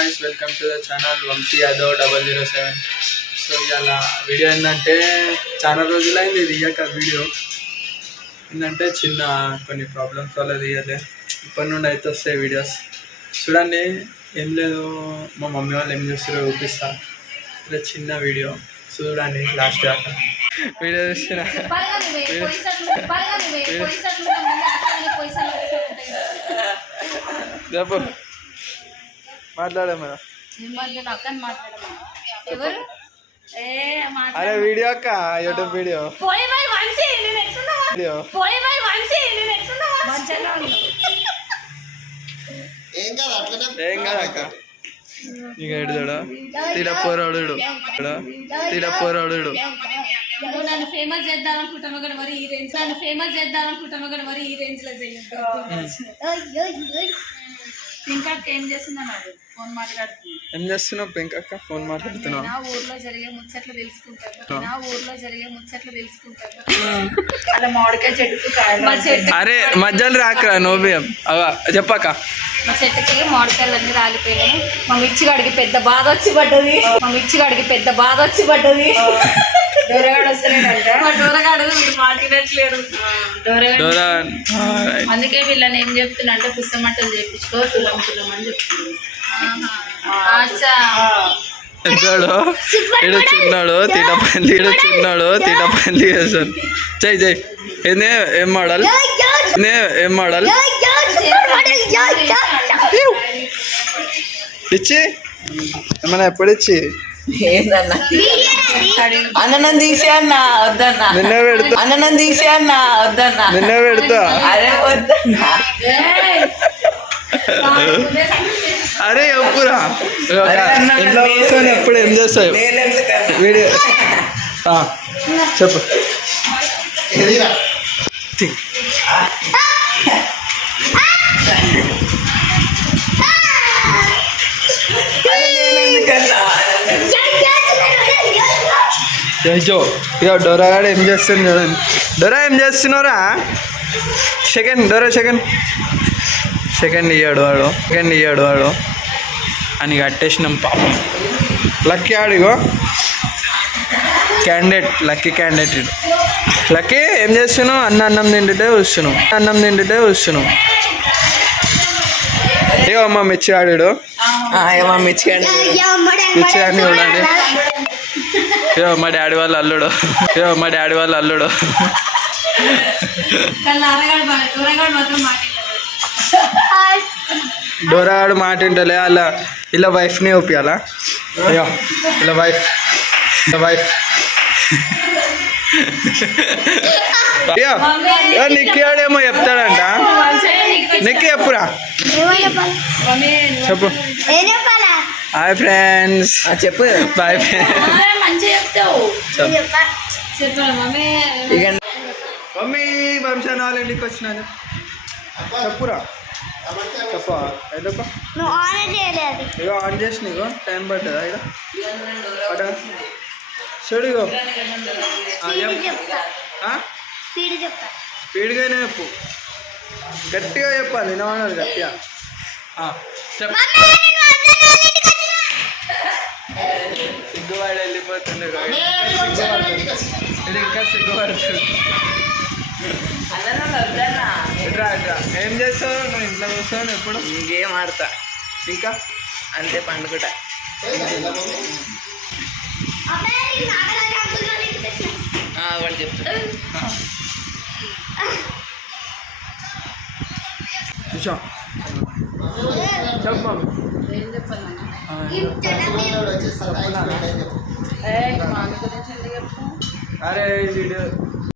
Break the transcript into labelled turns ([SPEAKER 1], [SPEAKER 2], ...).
[SPEAKER 1] To the channel Vamshi Yadav double zero seven so ఇవాళ video ఏంటంటే చాలా రోజులైంది తీయక వీడియో ఏంటంటే చిన్న కొన్ని ప్రాబ్లమ్స్ వల్ల తీయలే. ఇప్పటి నుండి అయితే వస్తాయి వీడియోస్ చూడండి ఏం లేదు మా మమ్మీ వాళ్ళు ఏం చేస్తారో చూపిస్తా. ఇలా చిన్న వీడియో చూడండి లాస్ట్ దాకా. వీడియో చూసిన? చెప్పు. మాట్లాడే మేడం.
[SPEAKER 2] ఎవరు? ఏ
[SPEAKER 1] అరే వీడియో అక్క యూట్యూబ్ వీడియో. వీడియో.
[SPEAKER 3] ఏం కాదు అట్లనే
[SPEAKER 1] ఏం కాదు అక్క. ఇక ఎడు చూడ? తీర పోరాడు తీర పోరాడు
[SPEAKER 2] నన్ను ఫేమస్ చేద్దాం అనుకుంటాను కానీ మరి ఈ రేంజ్ నన్ను ఫేమస్ చేద్దాం అనుకుంటాను కానీ మరి ఈ రేంజ్లో చేయొద్దు ఏం చేస్తున్నా మరి ఫోన్ మాట్లాడుతుంది.
[SPEAKER 1] ఏం చేస్తున్నావు పెంక్ అక్క ఫోన్ మాట్లాడుతున్నావు?
[SPEAKER 2] నా ఊర్లో జరిగే ముచ్చట్లు తెలుసుకుంటాను నా ఊర్లో జరిగే ముచ్చట్లు తెలుసుకుంటాను అలా మామిడికాయ చెట్టుకు మా చెట్టు
[SPEAKER 1] అరే మధ్యలో రాకరా నువ్వు అవా చెప్పక్క.
[SPEAKER 2] మా చెట్టుకి మామిడికాయలు అన్ని రాలిపోయినాయి. మా మిర్చి గడికి పెద్ద బాధ వచ్చి పడ్డది. మా మిర్చి గడికి పెద్ద బాధ వచ్చి పడ్డది. డోరగాడు వస్తలేడంట డోరగాడు మాట్లాడట్లేడు. డోరగాడు
[SPEAKER 1] డోరా
[SPEAKER 2] అందుకే వీళ్ళని ఏం చెప్తున్నా అంటే పుస్తమంటలు చేపించుకో తులం తులం అని చెప్తున్నాడు
[SPEAKER 1] పెద్దోడు చిన్నాడు తిటపల్లి ఇడు చిన్నాడు తిటపల్లి చేస్తాను జై జై ఏంది ఏం మోడల్? ఏంది ఏం మోడల్ ఇచ్చి. ఏమన్నా ఎప్పుడు ఇచ్చి
[SPEAKER 4] ఏందన్నా అన్ననం తీసే అన్న వద్దన్నా.
[SPEAKER 1] నిన్నే పెడతా.
[SPEAKER 4] అన్ననం తీసే అన్న వద్దన్నా.
[SPEAKER 1] నిన్నే పెడతా.
[SPEAKER 4] అరే వద్దన్నా.
[SPEAKER 1] అరే ఎప్పురా ఇంట్లో కూర్చొని ఎప్పుడు ఏం చేస్తావు? వీడియో. ఆ, చెప్పు. జో ఇక డోరాగాడు ఏం చేస్తుంది చూడండి. డోరా ఏం చేస్తున్నారా సెకండ్ డోరా సెకండ్ సెకండ్ ఇయ్యాడు వాడు. సెకండ్ ఇయ్యాడు వాడు. అని కట్టేసినాం పాపం. లక్కీ ఆడిగో క్యాండిడేట్ లక్కీ క్యాండిడేట్ ఇడు. లక్కీ ఏం చేస్తున్నావు? అన్న అన్నం తింటుంటే వస్తున్నావు అన్నం తింటుంటే వస్తున్నావు ఇగో అమ్మ మిర్చి ఆడాడు.
[SPEAKER 4] ఏమో మిచ్చికండి
[SPEAKER 1] మిర్చి ఆడిని చూడండి. మా డాడీ వాళ్ళ అల్లుడు. ఇగో మా డాడీ వాళ్ళ అల్లుడు. డోరాడు మాట వింటలే అలా ఇలా వైఫ్ని ఒప్పియాలా? అయ్యో ఇలా వైఫ్ ఇలా వైఫ్ అయ్యో ఏ చెప్తాడంట. నిక్కి చెప్పురా. చెప్పు. హాయ్ ఫ్రెండ్స్
[SPEAKER 4] చెప్పు.
[SPEAKER 1] Bye friends
[SPEAKER 2] mummy.
[SPEAKER 4] ఇక
[SPEAKER 1] మమ్మీ వంశాన్ని వాళ్ళ ఇంటికి వచ్చినాను. చెప్పురా. చెప్పా ఎందుకు?
[SPEAKER 5] నువ్వు ఆన్ చేయలేదు
[SPEAKER 1] ఇగో టైం పడుతుందా ఇక పడ చూడు ఇగో. స్పీడ్గానే చెప్పు. గట్టిగా చెప్పాలి వినమన్నారు గట్టిగా. చెప్పు. సిగ్గువాడు వెళ్ళిపోతుండే ఇంకా సిగ్గుపడుతుంది ఏం చేస్తావు? నువ్వు ఇంట్లో కూర్చోను ఎప్పుడు?
[SPEAKER 4] ఇంకేం ఆడతా.
[SPEAKER 1] ఇంకా?
[SPEAKER 4] అంతే పండుకుంటా. వాడు చెప్తా
[SPEAKER 1] కూర్చో. చెప్పు
[SPEAKER 2] ఏం చెప్పాను నాన్న?
[SPEAKER 1] ఆ,
[SPEAKER 3] వచ్చి సతాయించి పెట్టని చెప్పు.
[SPEAKER 2] ఏయ్, మా అన్న గురించి ఎందుకు చెప్తావు
[SPEAKER 1] అరే ఈ వీడియో